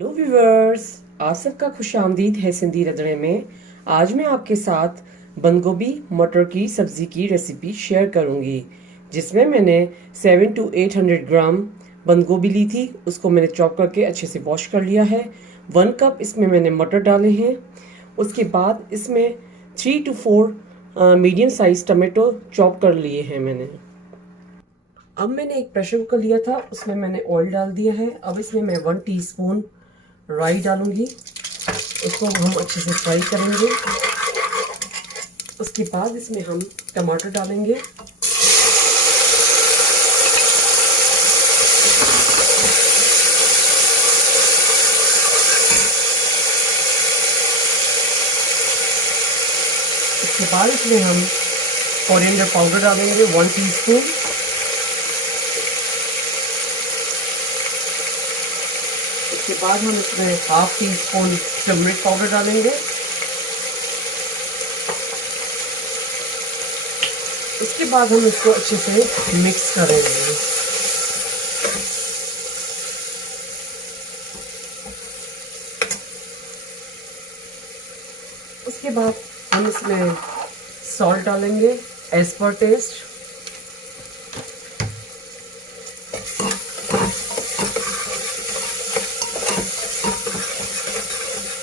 Hello viewers, आप सबका खुशामदीद है सिंधी रंधणे में। आज मैं आपके साथ बंद गोभी मटर की सब्ज़ी की रेसिपी शेयर करूंगी, जिसमें मैंने 700 to 800 ग्राम बंद गोभी ली थी। उसको मैंने चॉप करके अच्छे से वॉश कर लिया है। 1 कप इसमें मैंने मटर डाले हैं। उसके बाद इसमें 3 to 4 medium size tomato chop कर लिए हैं मैंने। अब मैंने एक प्रेशर कुकर लिया था, उसमें मैंने ऑयल डाल दिया है। अब इसमें मैं 1 टीस्पून राई डालूंगी। इसको हम अच्छे से फ्राई करेंगे। उसके बाद इसमें हम टमाटर डालेंगे। उसके बाद इसमें हम कोरिएंडर पाउडर डालेंगे 1 टीस्पून। उसके बाद हम इसमें 1/2 टीस्पून टर्मरिक पाउडर डालेंगे। उसके बाद हम इसको अच्छे से मिक्स करेंगे। उसके बाद हम इसमें सॉल्ट डालेंगे एज पर टेस्ट।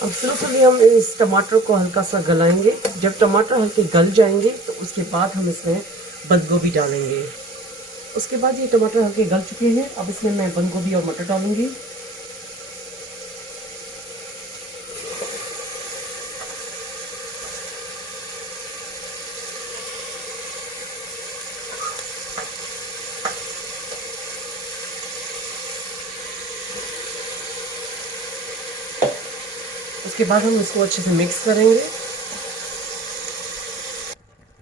अब स्लोली हम इस टमाटर को हल्का सा गलाएंगे। जब टमाटर हल्के गल जाएंगे तो उसके बाद हम इसमें बंद गोभी डालेंगे। उसके बाद ये टमाटर हल्के गल चुके हैं। अब इसमें मैं बंद गोभी और मटर डालूंगी। उसके बाद हम इसको अच्छे से मिक्स करेंगे।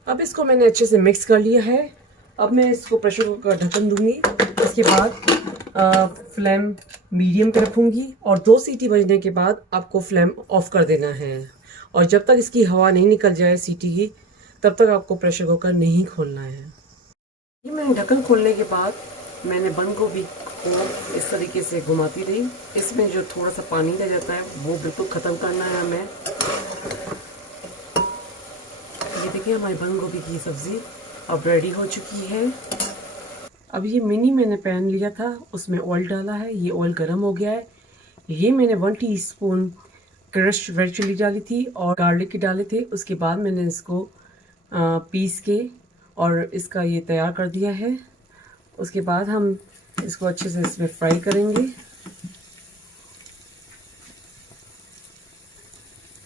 अब इसको मैंने अच्छे से मिक्स कर लिया है। अब मैं इसको प्रेशर कुकर का ढक्कन दूंगी। उसके बाद फ्लेम मीडियम पे रखूंगी और 2 सीटी बजने के बाद आपको फ्लेम ऑफ कर देना है। और जब तक इसकी हवा नहीं निकल जाए सीटी की, तब तक आपको प्रेशर कुकर नहीं खोलना है। ये मैंने ढक्कन खोलने के बाद मैंने बंद गोभी को इस तरीके से घुमाती रही। इसमें जो थोड़ा सा पानी रह जाता है वो बिल्कुल ख़त्म करना है हमें। ये देखिए हमारी बंद गोभी की सब्ज़ी अब रेडी हो चुकी है। अब ये मिनी मैंने पैन लिया था, उसमें ऑयल डाला है। ये ऑयल गर्म हो गया है। ये मैंने 1 टीस्पून क्रश्ड रेड चिली डाली थी और गार्लिक के डाले थे। उसके बाद मैंने इसको पीस के और इसका ये तैयार कर दिया है। उसके बाद हम इसको अच्छे से इसमें फ्राई करेंगे।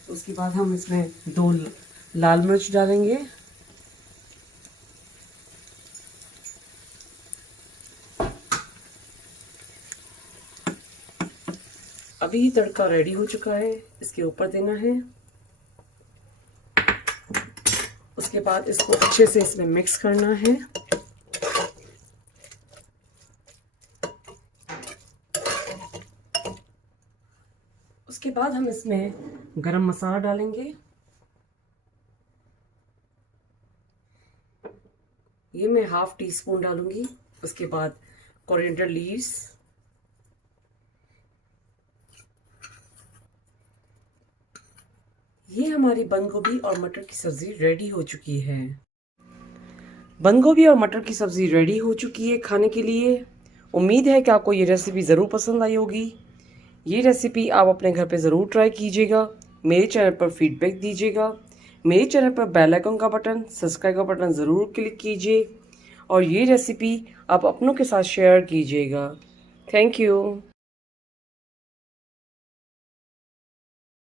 उसके बाद हम इसमें 2 लाल मिर्च डालेंगे। अभी तड़का रेडी हो चुका है, इसके ऊपर देना है। उसके बाद इसको अच्छे से इसमें मिक्स करना है। उसके बाद हम इसमें गरम मसाला डालेंगे। ये मैं 1/2 टीस्पून डालूंगी। उसके बाद कोरिएंडर लीव्स, ये हमारी बंद गोभी और मटर की सब्ज़ी रेडी हो चुकी है। बंद गोभी और मटर की सब्ज़ी रेडी हो चुकी है खाने के लिए। उम्मीद है कि आपको ये रेसिपी ज़रूर पसंद आई होगी। ये रेसिपी आप अपने घर पे ज़रूर ट्राई कीजिएगा। मेरे चैनल पर फीडबैक दीजिएगा। मेरे चैनल पर बेल आइकन का बटन, सब्सक्राइब का बटन ज़रूर क्लिक कीजिए और ये रेसिपी आप अपनों के साथ शेयर कीजिएगा। Thank you.